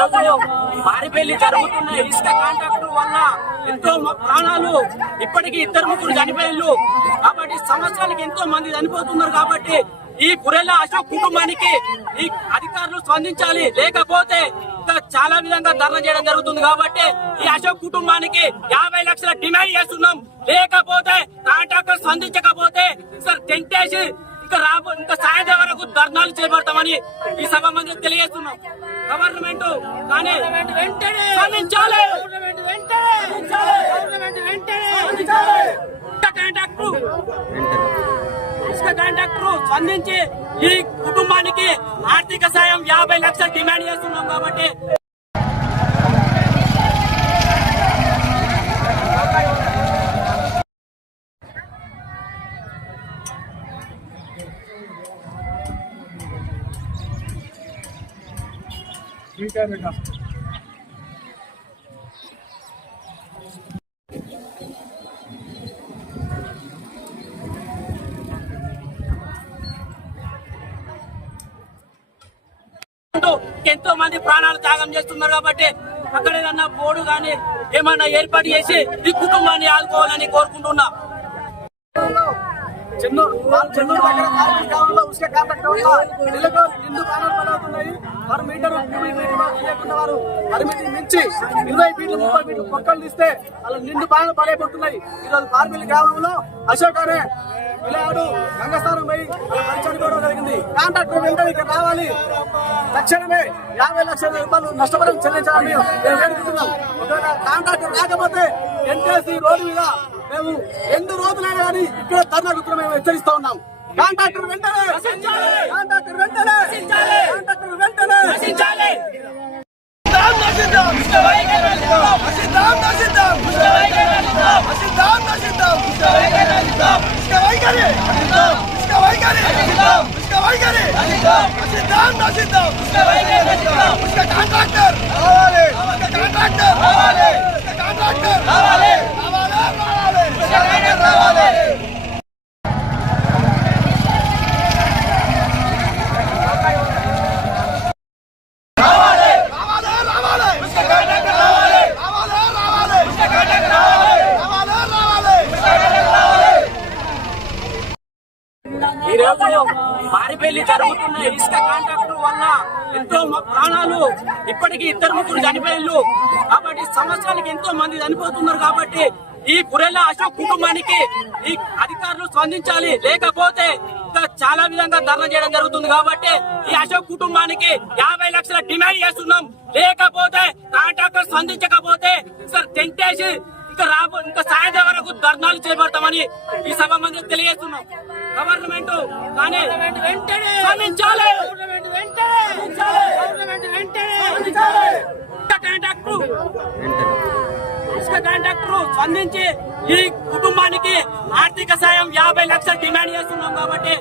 ఈ రోజు జరుగుతున్న ఇసుక కాంట్రాక్టర్ వల్ల ఎంతో ప్రాణాలు ఇప్పటికీ ఇద్దరు ముగ్గురు చనిపోయారు కాబట్టి సంవత్సరానికి ఎంతో మంది చనిపోతున్నారు కాబట్టి ఈ పురేల అశోక్ కుటుంబానికి ఈ అధికారులు స్పందించాలి. లేకపోతే ఇంకా చాలా విధంగా ధర్నా చేయడం జరుగుతుంది కాబట్టి ఈ అశోక్ కుటుంబానికి యాభై లక్షల డిమాండ్ చేస్తున్నాం. లేకపోతే కాంట్రాక్టర్ స్పందించకపోతే సార్ టెంటేసి ఇంకా రాబో ఇంకా సాయంత్రం వరకు ధర్నాలు చేపడతామని ఈ సభ మంది తెలియజేస్తున్నాం. గవర్నమెంట్ కానీ వెంటనే స్పందించాలి స్పందించాలి. కాంట్రాక్టర్ ఇసుక కాంట్రాక్టర్ స్పందించి ఈ కుటుంబానికి ఆర్థిక సాయం యాభై లక్షలు డిమాండ్ చేస్తున్నాం కాబట్టి స్వీకార్య కాదు ఎంతో మంది ప్రాణాలు త్యాగం చేస్తున్నారు కాబట్టి అక్కడ ఏదన్నా బోర్డు కానీ ఏమన్నా ఏర్పాటు చేసి ఈ కుటుంబాన్ని ఆదుకోవాలని కోరుకుంటున్నా. చెన్నూరు చెన్నూరు వారు మీటర్ క్యూబిక్ వారు పరిమితిని మించి ఇరవై ఫీట్లు ముప్పై ఫీట్లు మొక్కలు తీస్తే అలా నిండు బాగా పడైపోతున్నాయి ఈరోజు కార్మిక గ్రామంలో అశోక్ అనే పిల్లాడు గంగస్థానం పోయి చనిపోవడం జరిగింది. కాంట్రాక్టర్ వెంటనే ఇక్కడ రావాలి. తక్షణమే యాభై లక్షల రూపాయలు నష్టపరం చెల్లించాలని మేము వేడుకుంటున్నాం. ఒకవేళ కాంట్రాక్టర్ రాకపోతే ఎన్టీఎస్సీ రోడ్డు మీద మేము ఎన్ని రోజులైనా కానీ ఇక్కడ ధర్నా గుర్తులు మేము హెచ్చరిస్తా ఉన్నాం. కాంట్రాక్టర్ కాంట్రాక్టర్ వెంటనే కాంట్రాక్టర్ వెంటనే కాంట్రాక్టర్ రావాలి కాంట్రాక్టర్ రావాలి కాంట్రాక్టర్ రావాలి రావాలి రావాలి రావాలి రావాలి రావాలి కాంట్రాక్టర్ రావాలి రావాలి రావాలి కాంట్రాక్టర్ రావాలి రావాలి రావాలి ఈ రోజు జరుగుతున్న ఇసుక కాంట్రాక్టర్ వల్ల ఎంతో మ- ప్రాణాలు ఇప్పటికీ ఇద్దరు ముగ్గురు చనిపోయారు కాబట్టి సంవత్సరానికి ఎంతో మంది చనిపోతున్నారు కాబట్టి ఈ పురేల అశోక్ కుటుంబానికి ఈ అధికారులు స్పందించాలి. లేకపోతే ఇంకా చాలా విధంగా ధర్నా చేయడం జరుగుతుంది కాబట్టి ఈ అశోక్ కుటుంబానికి యాభై లక్షల డిమాండ్ చేస్తున్నాం. లేకపోతే కాంట్రాక్టర్ స్పందించకపోతే సార్ టెంటేసి ఇంకా రాబో ఇంకా సాయంత్రం వరకు ధర్నాలు చేపడతామని ఈ సభ మంది తెలియజేస్తున్నాం. గవర్నమెంట్ కానీ వెంటనే. కాంట్రాక్టర్ స్పందించి ఈ కుటుంబానికి ఆర్థిక సాయం యాభై లక్షలు డిమాండ్ చేస్తున్నాం కాబట్టి